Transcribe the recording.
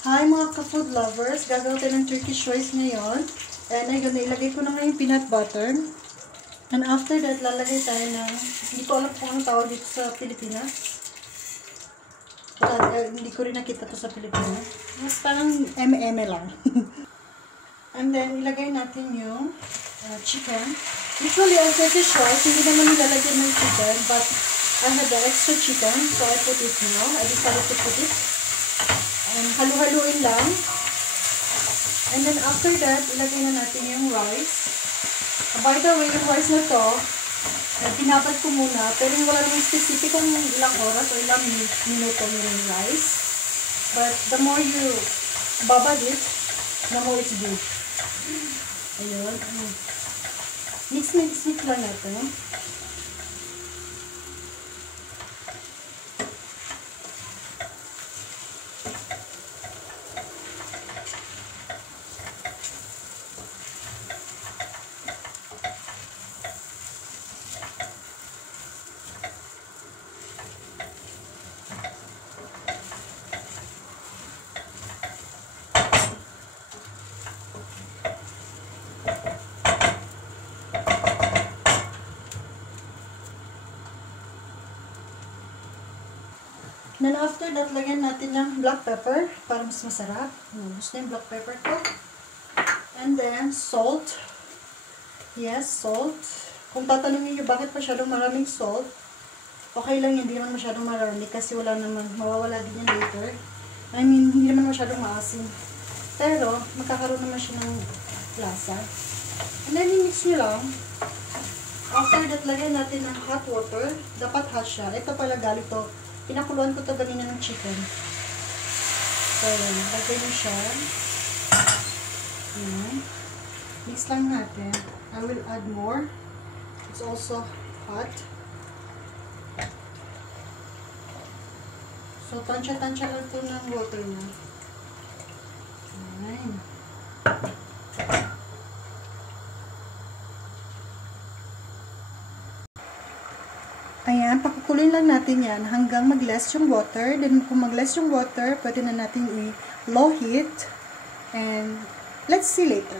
Hi mga ka-food lovers! Gagawin tayo ng Turkish rice ngayon. And ayun, ilagay ko na ngayon peanut butter. And after that, lalagay tayo ng, hindi ko alam kung anong tawag dito sa Pilipinas. Hindi ko rin nakita to sa Pilipinas. Mas parang eme-eme lang. And then, ilagay natin yung chicken. Usually, on Turkish rice, hindi naman nilalagyan ng chicken. But I had the extra chicken, so I put it now. I decided to put it. And halu-haluin lang. And then after that, ilagay na natin yung rice. By the way, yung rice na to, pinapad ko muna. Pero wala namang specific kung ilang oras o ilang minuto yung rice. But the more you babad it, the more it's good. Ayun. Mix lang natin. Then after that, lagyan natin ng black pepper para mas masarap. Gusto yung black pepper ko. And then, salt. Yes, salt. Kung tatanungin nyo bakit masyadong maraming salt, okay lang, hindi naman masyadong marami kasi wala naman, mawawala din yan later. I mean, hindi naman masyadong maasim. Pero, magkakaroon naman siya ng lasa. And then, i-mix nyo lang. After that, lagyan natin ng hot water. Dapat hot siya. Ito pala galing to. Pinakuluan ko to ganina ng chicken. So, lagay nyo siya. Ayan. Mix lang natin. I will add more. It's also hot. So, tansya-tansya lang ito ng water na. Ayan. Ayan, pakukuloyin lang natin yan hanggang mag-less yung water. Then, kung mag-less yung water, pwede na natin i-low heat. And, let's see later.